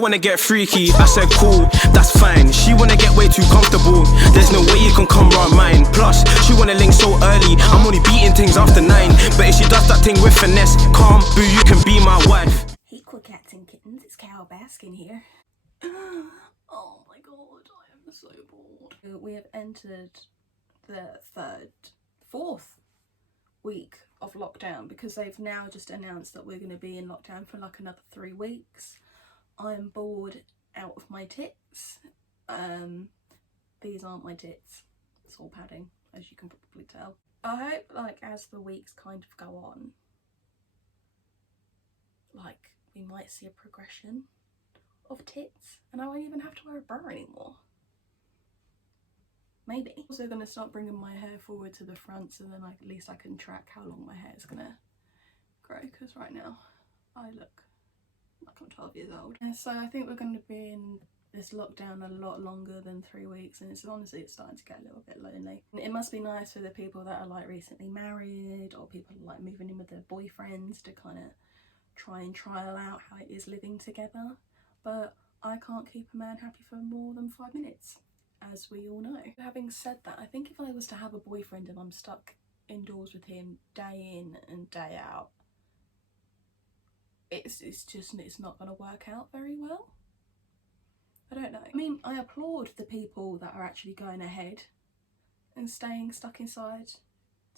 wanna get freaky. I said cool, that's fine. She wanna get way too comfortable. There's no way you can come round mine. Plus, she wanna link so early. I'm only beating things after 9. But if she does that thing with finesse, calm, boo, you can be my wife. Hey, cool cats and kittens, it's Carol Baskin here. Oh my god, I am so bored. We have entered the fourth week of lockdown because they've now just announced that we're going to be in lockdown for like another 3 weeks. I'm bored out of my tits. These aren't my tits, it's all padding, as you can probably tell. I hope like as the weeks kind of go on, like we might see a progression of tits and I won't even have to wear a bra anymore. Maybe. I'm also going to start bringing my hair forward to the front so then at least I can track how long my hair is going to grow, because right now I look like I'm 12 years old. And so I think we're going to be in this lockdown a lot longer than 3 weeks, and it's starting to get a little bit lonely. It must be nice for the people that are like recently married or people like moving in with their boyfriends to kind of try and trial out how it is living together, but I can't keep a man happy for more than 5 minutes, as we all know. Having said that, I think if I was to have a boyfriend and I'm stuck indoors with him day in and day out, it's not going to work out very well. I don't know. I mean, I applaud the people that are actually going ahead and staying stuck inside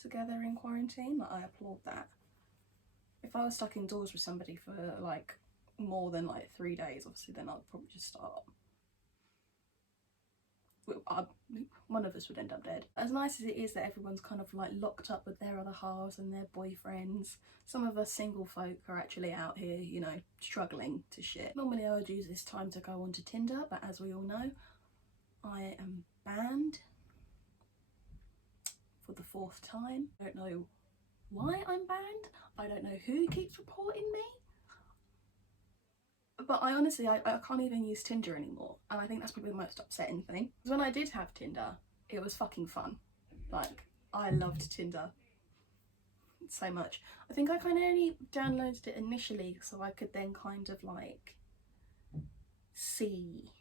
together in quarantine. Like, I applaud that. If I was stuck indoors with somebody for like more than like 3 days, obviously then I'd probably just start. One of us would end up dead. As nice as it is that everyone's kind of like locked up with their other halves and their boyfriends, some of us single folk are actually out here, you know, struggling to shit. Normally I would use this time to go onto Tinder, but as we all know, I am banned for the 4th time. I don't know why I'm banned. I don't know who keeps reporting me. But I honestly, I can't even use Tinder anymore, and I think that's probably the most upsetting thing. Because when I did have Tinder, it was fucking fun. Like, I loved Tinder so much. I think I kind of only downloaded it initially so I could then kind of like see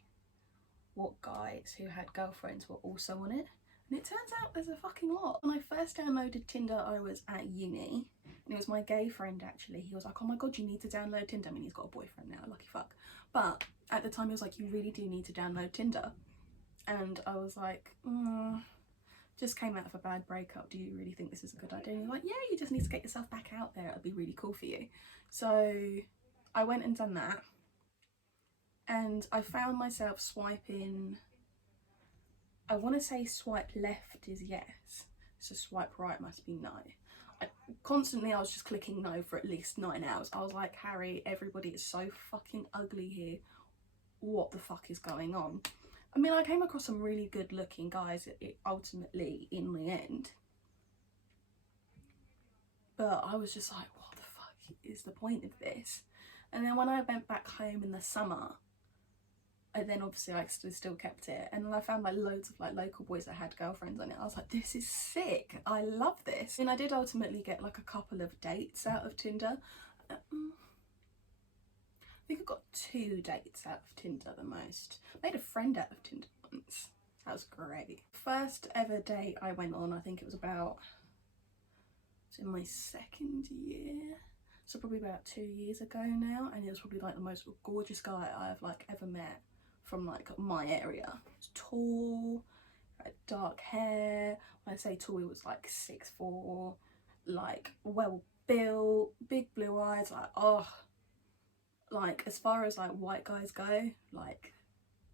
what guys who had girlfriends were also on it. And it turns out there's a fucking lot. When I first downloaded Tinder, I was at uni. And it was my gay friend actually. He was like, oh my god, you need to download Tinder. I mean, he's got a boyfriend now, lucky fuck. But at the time he was like, you really do need to download Tinder. And I was like, just came out of a bad breakup. Do you really think this is a good idea? And he's like, yeah, you just need to get yourself back out there. It'll be really cool for you. So I went and done that. And I found myself swiping, I want to say swipe left is yes. So swipe right must be no. I was just clicking no for at least 9 hours. I was like, Harry, everybody is so fucking ugly here. What the fuck is going on? I mean, I came across some really good looking guys ultimately in the end. But I was just like, what the fuck is the point of this? And then when I went back home in the summer, and then obviously I still kept it, and then I found like loads of like local boys that had girlfriends on it. I was like, this is sick, I love this. And I did ultimately get like a couple of dates out of Tinder. I think I got 2 dates out of Tinder the most. I made a friend out of Tinder once. That was great. First ever date I went on, I think it was in my 2nd year. So probably about 2 years ago now, and it was probably like the most gorgeous guy I've like ever met from like my area. He was tall, had dark hair. When I say tall, he was like 6'4", like well built, big blue eyes, like oh, like as far as like white guys go, like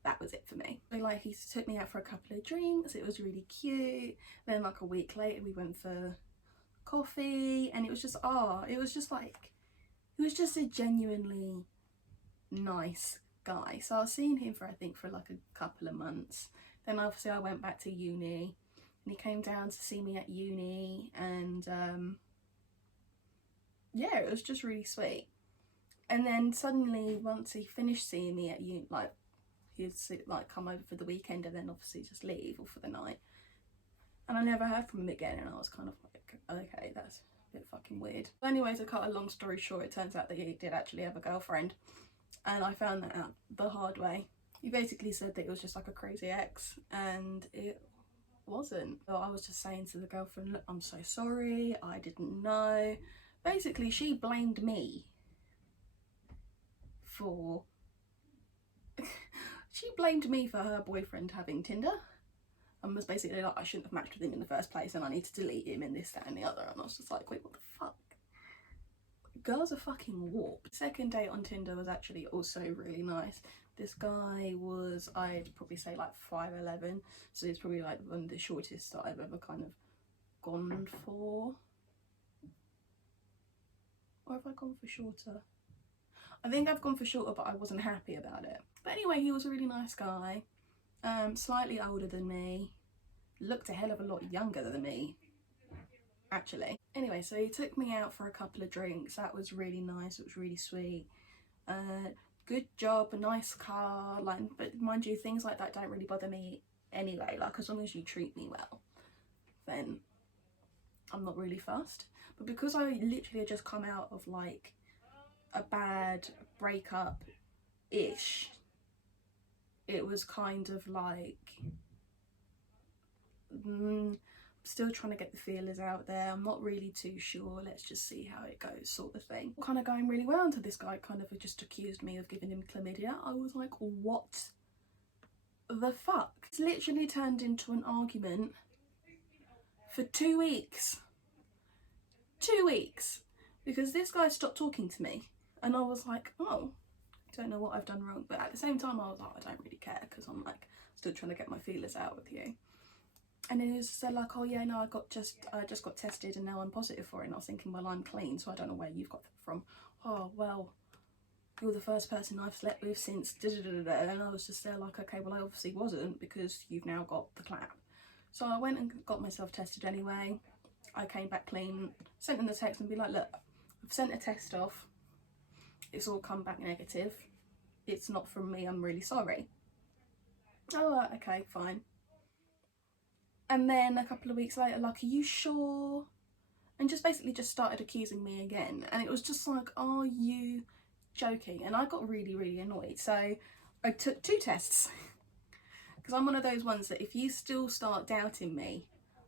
that was it for me. So like he took me out for a couple of drinks, it was really cute. Then like a week later we went for coffee, and it was just a genuinely nice guy. So I was seeing him for I think for like a couple of months. Then obviously I went back to uni and he came down to see me at uni, and yeah, it was just really sweet. And then suddenly once he finished seeing me at uni, like he'd like come over for the weekend and then obviously just leave or for the night, and I never heard from him again, and I was kind of like, okay, that's a bit fucking weird. But anyways, to cut a long story short, it turns out that he did actually have a girlfriend. And I found that out the hard way. He basically said that it was just like a crazy ex, and it wasn't. So I was just saying to the girlfriend, look, I'm so sorry, I didn't know. Basically, she blamed me for she blamed me for her boyfriend having Tinder, and was basically like, I shouldn't have matched with him in the first place and I need to delete him and this, that and the other. And I was just like, wait, what the fuck? Girls are fucking warped. Second date on Tinder was actually also really nice. This guy was, I'd probably say like 5'11", so he's probably like one of the shortest that I've ever kind of gone for. Or have I gone for shorter? I think I've gone for shorter, but I wasn't happy about it. But anyway, he was a really nice guy, slightly older than me, looked a hell of a lot younger than me, actually. Anyway, so he took me out for a couple of drinks. That was really nice. It was really sweet. Good job, a nice car. Like, but mind you, things like that don't really bother me anyway. Like, as long as you treat me well, then I'm not really fussed. But because I literally had just come out of like a bad breakup ish, it was kind of like still trying to get the feelers out there. I'm not really too sure, let's just see how it goes, sort of thing. Kind of going really well until this guy kind of just accused me of giving him chlamydia. I was like, what the fuck? It's literally turned into an argument for 2 weeks. 2 weeks, because this guy stopped talking to me, and I was like, oh, I don't know what I've done wrong. But at the same time, I was like, I don't really care, because I'm like still trying to get my feelers out with you. And then he was so like, oh yeah, no, I just got tested and now I'm positive for it. And I was thinking, well, I'm clean, so I don't know where you've got that from. Oh, well, you're the first person I've slept with since da-da-da-da-da. And I was just there like, okay, well, I obviously wasn't, because you've now got the clap. So I went and got myself tested anyway. I came back clean, sent him the text and be like, look, I've sent a test off. It's all come back negative. It's not from me, I'm really sorry. Oh, okay, fine. And then a couple of weeks later, like, are you sure? And just basically just started accusing me again. And it was just like, are you joking? And I got really, really annoyed. So I took 2 tests. Because I'm one of those ones that if you still start doubting me,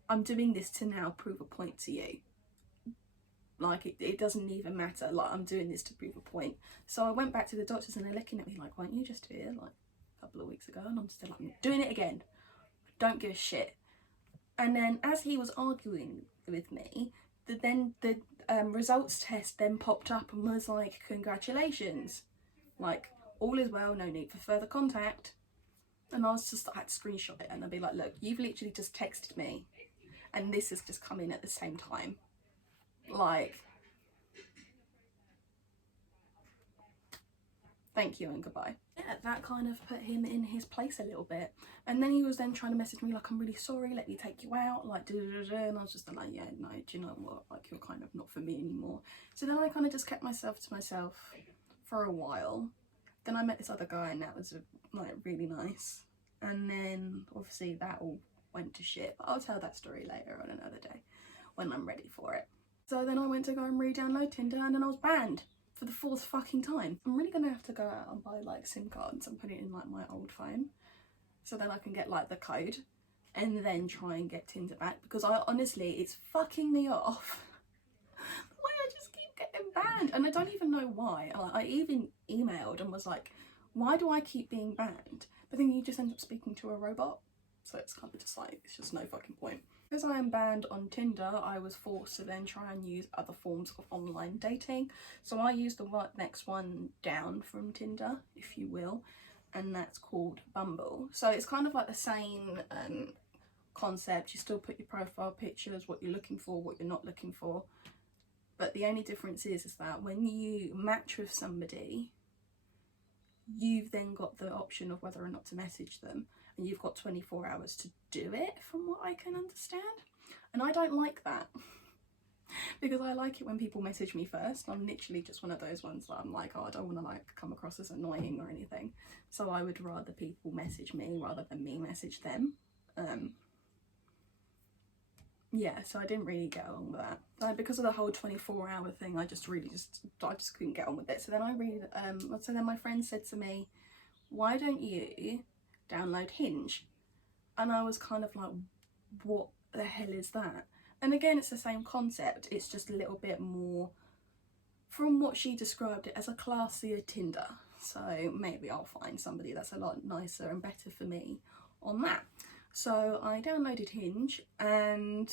I'm doing this to now prove a point to you. Like, it doesn't even matter. Like, I'm doing this to prove a point. So I went back to the doctors and they're looking at me like, weren't you just here like a couple of weeks ago? And I'm still like, I'm doing it again. Don't give a shit. And then as he was arguing with me, the results test then popped up and was like, congratulations. Like, all is well, no need for further contact. And I was just, I had to screenshot it and I'd be like, look, you've literally just texted me and this has just come in at the same time. Like, thank you and goodbye. Yeah, that kind of put him in his place a little bit. And then he was then trying to message me like, I'm really sorry, let me take you out, like, and I was just like, yeah, no, do you know what, like, you're kind of not for me anymore. So then I kind of just kept myself to myself for a while. Then I met this other guy and that was like really nice. And then obviously that all went to shit, but I'll tell that story later on another day when I'm ready for it. So then I went to go and re-download Tinder and then I was banned for the 4th fucking time. I'm really gonna have to go out and buy like SIM cards and put it in like my old phone, so then I can get like the code and then try and get Tinder back, because I honestly, it's fucking me off. The way I just keep getting banned and I don't even know why. Like, I even emailed and was like, why do I keep being banned? But then you just end up speaking to a robot. So it's kind of just like, it's just no fucking point. Because I am banned on Tinder, I was forced to then try and use other forms of online dating. So I used the next one down from Tinder, if you will, and that's called Bumble. So it's kind of like the same concept. You still put your profile pictures, what you're looking for, what you're not looking for. But the only difference is that when you match with somebody, you've then got the option of whether or not to message them. And you've got 24 hours to do it, from what I can understand. And I don't like that. Because I like it when people message me first. I'm literally just one of those ones that I'm like, oh, I don't want to like come across as annoying or anything. So I would rather people message me rather than me message them. yeah, so I didn't really get on with that. Like, because of the whole 24-hour thing, I just couldn't get on with it. So then so then my friend said to me, why don't you download Hinge? And I was kind of like, what the hell is that? And again, it's the same concept, it's just a little bit more, from what she described it as, a classier Tinder. So maybe I'll find somebody that's a lot nicer and better for me on that. So I downloaded Hinge and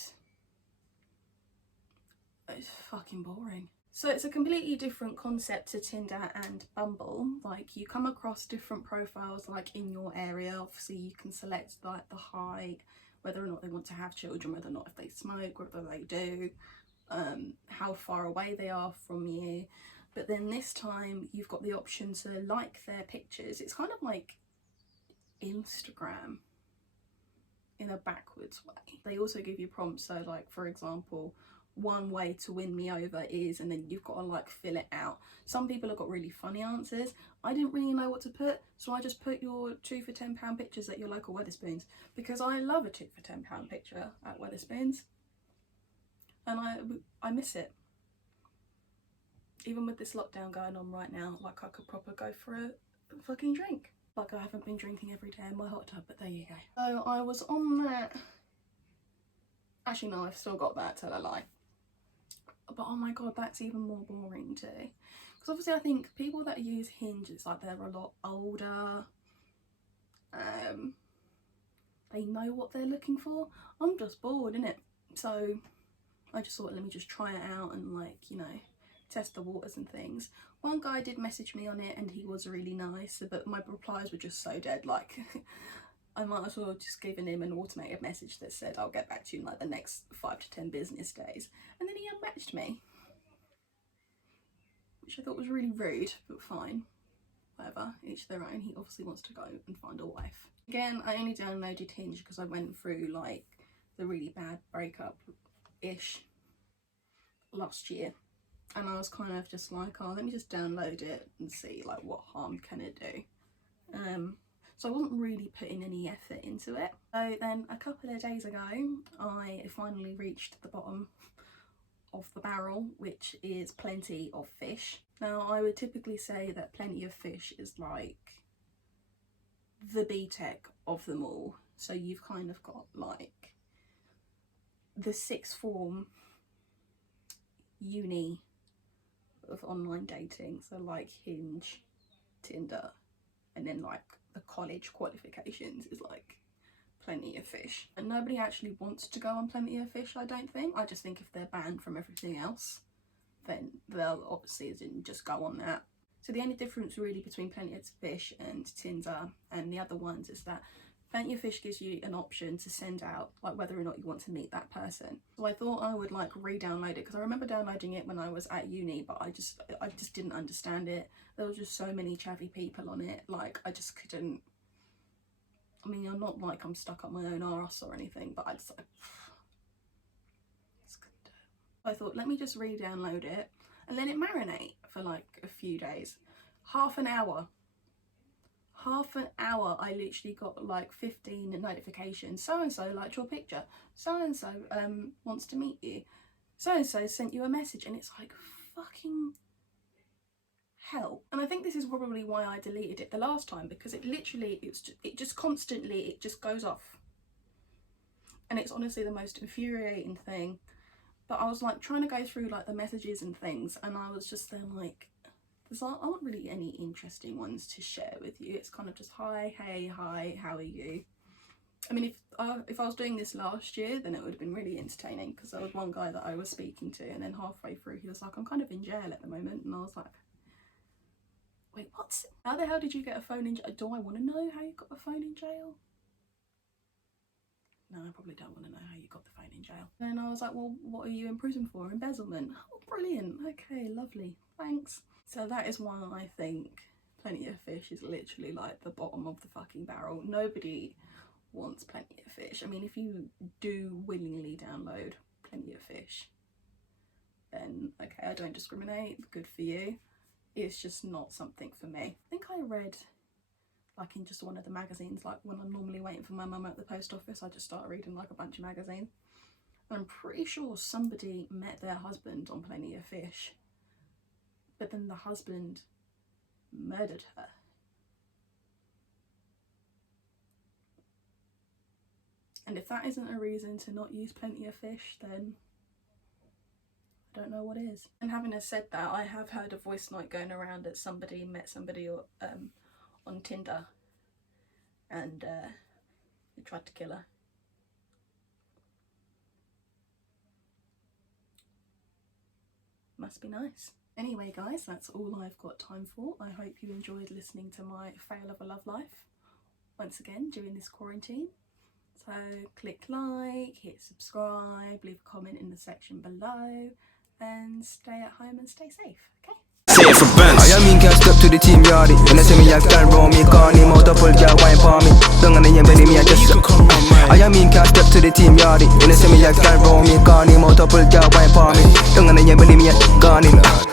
it's fucking boring. So it's a completely different concept to Tinder and Bumble. Like, you come across different profiles like in your area. Obviously you can select like the height, whether or not they want to have children, whether or not if they smoke, whether they do, how far away they are from you. But then this time you've got the option to like their pictures. It's kind of like Instagram in a backwards way. They also give you prompts, so like, for example, one way to win me over is, and then you've got to like fill it out. Some people have got really funny answers. I didn't really know what to put, so I just put your 2 for £10 pictures at your local Wetherspoons, because I love a 2 for £10 picture at Wetherspoons and I miss it. Even with this lockdown going on right now, like, I could proper go for a fucking drink. Like, I haven't been drinking every day in my hot tub, but there you go. So I was on that. Actually no, I've still got that, tell a lie. But oh my god, that's even more boring too. Because obviously I think people that use Hinge, it's like they're a lot older. They know what they're looking for. I'm just bored, innit? So I just thought, let me just try it out and, like, you know, test the waters and things. One guy did message me on it and he was really nice, but my replies were just so dead. Like, I might as well just given him an automated message that said, I'll get back to you in like the next 5 to 10 business days. And then he unmatched me, which I thought was really rude, but fine. Whatever, each their own. He obviously wants to go and find a wife. Again, I only downloaded Hinge because I went through like the really bad breakup-ish last year. And I was kind of just like, oh, let me just download it and see like what harm can it do. So I wasn't really putting any effort into it. So then a couple of days ago, I finally reached the bottom of the barrel, which is Plenty of Fish. Now, I would typically say that Plenty of Fish is like the B-Tech of them all. So you've kind of got like the sixth form uni of online dating, so like Hinge, Tinder, and then like the college qualifications is like Plenty of Fish. And nobody actually wants to go on Plenty of Fish, I don't think. I just think if they're banned from everything else, then they'll obviously just go on that. So the only difference really between Plenty of Fish and Tinder and the other ones is that Plenty of Fish gives you an option to send out like whether or not you want to meet that person. So I thought I would like re-download it, because I remember downloading it when I was at uni, but I just didn't understand it. There was just so many chavvy people on it, like I just couldn't. I mean, I'm not like I'm stuck up my own arse or anything, but I just couldn't do it. I thought, let me just re-download it and let it marinate for like a few days. Half an hour I literally got like 15 notifications. So and so liked your picture, so and so wants to meet you, so and so sent you a message, and it's like, fucking hell. And I think this is probably why I deleted it the last time, because it literally it just constantly goes off, and it's honestly the most infuriating thing. But I was like trying to go through like the messages and things, and I was just then like, there's aren't really any interesting ones to share with you. It's kind of just hi, hey, hi, how are you? I mean, if I was doing this last year, then it would have been really entertaining, because there was one guy that I was speaking to, and then halfway through he was like, I'm kind of in jail at the moment, and I was like, wait, what? How the hell did you get a phone in jail? Do I want to know how you got a phone in jail? No, I probably don't want to know how you got the phone in jail. And I was like, well, what are you in prison for? Embezzlement. Oh, brilliant. Okay, lovely. Thanks. So that is why I think Plenty of Fish is literally like the bottom of the fucking barrel. Nobody wants Plenty of Fish. I mean, if you do willingly download Plenty of Fish, then okay, I don't discriminate. Good for you. It's just not something for me. I think I read like in just one of the magazines, like when I'm normally waiting for my mum at the post office, I just start reading like a bunch of magazines. I'm pretty sure somebody met their husband on Plenty of Fish, but then the husband murdered her. And if that isn't a reason to not use Plenty of Fish, then I don't know what is. And having said that, I have heard a voice note going around that somebody met somebody on Tinder and they tried to kill her. Must be nice. Anyway guys, that's all I've got time for. I hope you enjoyed listening to my fail of a love life once again during this quarantine. So click like, hit subscribe, leave a comment in the section below, and stay at home and stay safe, okay? Say it for Burns. I mean can't step to the team yardy. When I say me I can't roll me, call me multiple girl wine for me. Don't gonna hear me I just I mean can't step to the team yardy. When I say me I can't roll me, call me multiple girl wine for me. Don't gonna hear me I gone in.